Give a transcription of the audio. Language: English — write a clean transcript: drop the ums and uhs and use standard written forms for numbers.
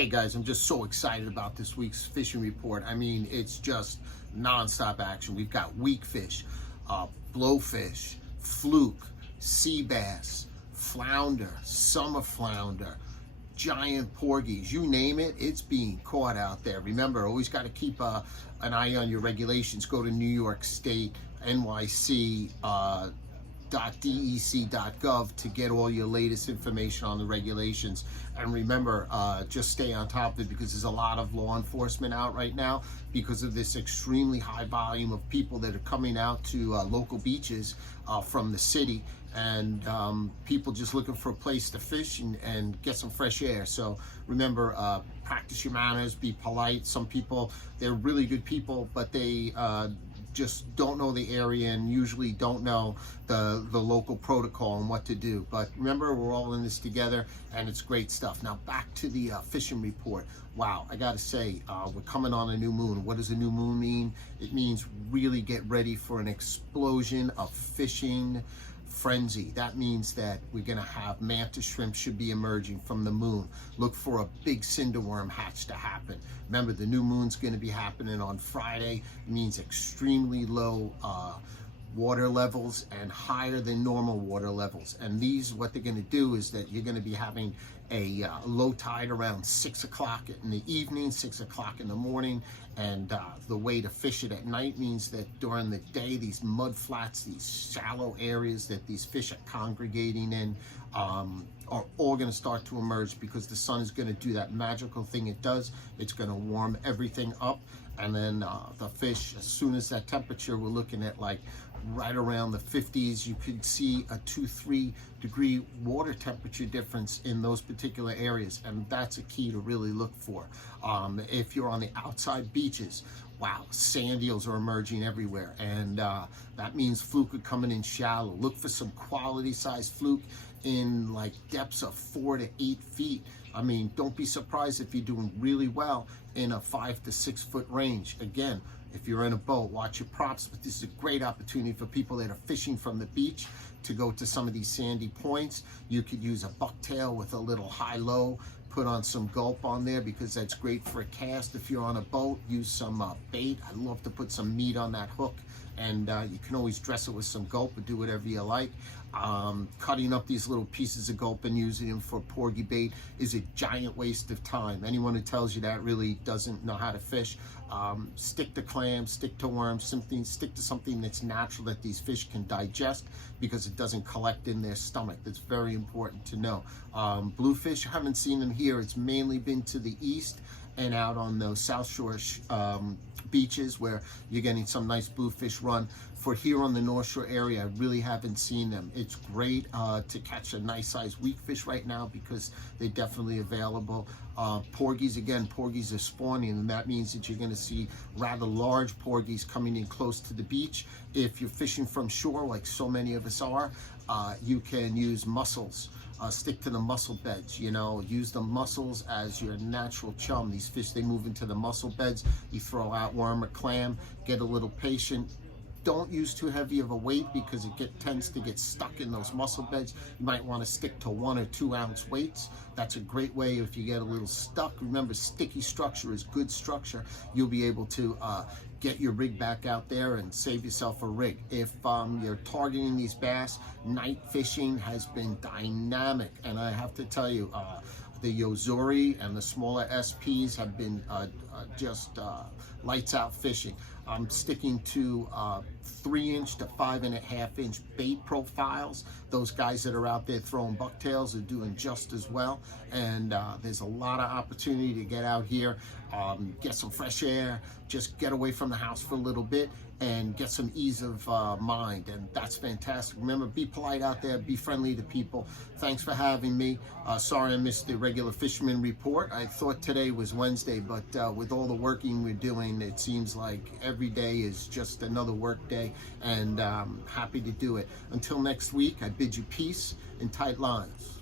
Hey guys, I'm just so excited about this week's fishing report. I mean, it's just nonstop action. We've got weak fish, blowfish, fluke, sea bass, flounder, summer flounder, giant porgies, you name it, it's being caught out there. Remember, always got to keep an eye on your regulations. Go to New York State, NYC, .dec.gov to get all your latest information on the regulations. And remember, just stay on top of it, because there's a lot of law enforcement out right now because of this extremely high volume of people that are coming out to local beaches from the city, and people just looking for a place to fish and get some fresh air. So remember, practice your manners, be polite. Some people, they're really good people, but they just don't know the area and usually don't know the local protocol and what to do. But remember, we're all in this together, and it's great stuff. Now back to the fishing report. Wow, I gotta say, we're coming on a new moon. What does a new moon mean? It means really get ready for an explosion of fishing frenzy. That means that we're gonna have mantis shrimp should be emerging from the moon. Look for a big cinder worm hatch to happen. Remember, the new moon's gonna be happening on Friday. It means extremely low water levels and higher than normal water levels. And these, what they're gonna do is that you're gonna be having a low tide around 6 o'clock in the evening, 6 o'clock in the morning. And the way to fish it at night means that during the day, these mud flats, these shallow areas that these fish are congregating in, are all going to start to emerge, because the sun is going to do that magical thing it does. It's going to warm everything up, and then the fish, as soon as that temperature, we're looking at like right around the 50s, you could see a 2-3 degree water temperature difference in those particular areas, and that's a key to really look for. If you're on the outside beaches, wow, sand eels are emerging everywhere, and that means fluke are coming in shallow. Look for some quality sized fluke in like depths of 4 to 8 feet. I mean, don't be surprised if you're doing really well in a 5 to 6 foot range. Again, if you're in a boat, watch your props, but this is a great opportunity for people that are fishing from the beach to go to some of these sandy points. You could use a bucktail with a little high-low, put on some gulp on there, because that's great for a cast. If you're on a boat, use some bait. I love to put some meat on that hook, and you can always dress it with some gulp or do whatever you like. Cutting up these little pieces of gulp and using them for porgy bait is a giant waste of time. Anyone who tells you that really doesn't know how to fish. Stick to clams, stick to worms, stick to something that's natural that these fish can digest, because it doesn't collect in their stomach. That's very important to know. Bluefish, I haven't seen them here. It's mainly been to the east and out on the South Shore beaches, where you're getting some nice bluefish run. For here on the North Shore area, I really haven't seen them. It's great to catch a nice sized weak fish right now, because they're definitely available. Porgies, again, porgies are spawning, and that means that you're going to see rather large porgies coming in close to the beach. If you're fishing from shore, like so many of us are, you can use mussels. Stick to the mussel beds, you know, use the mussels as your natural chum. These fish, they move into the mussel beds. You throw out worm or clam, get a little patient. Don't use too heavy of a weight, because it tends to get stuck in those mussel beds. You might want to stick to 1 or 2 ounce weights. That's a great way if you get a little stuck. Remember, sticky structure is good structure. You'll be able to get your rig back out there and save yourself a rig. If you're targeting these bass, night fishing has been dynamic, and I have to tell you, the Yo-Zuri and the smaller SPs have been just lights out fishing. I'm sticking to 3-inch to 5.5-inch bait profiles. Those guys that are out there throwing bucktails are doing just as well. And there's a lot of opportunity to get out here, get some fresh air, just get away from the house for a little bit and get some ease of mind. And that's fantastic. Remember, be polite out there, be friendly to people. Thanks for having me. Sorry I missed the regular fisherman report. I thought today was Wednesday, but with all the working we're doing, it seems like every day is just another work day, and happy to do it. Until next week, I bid you peace and tight lines.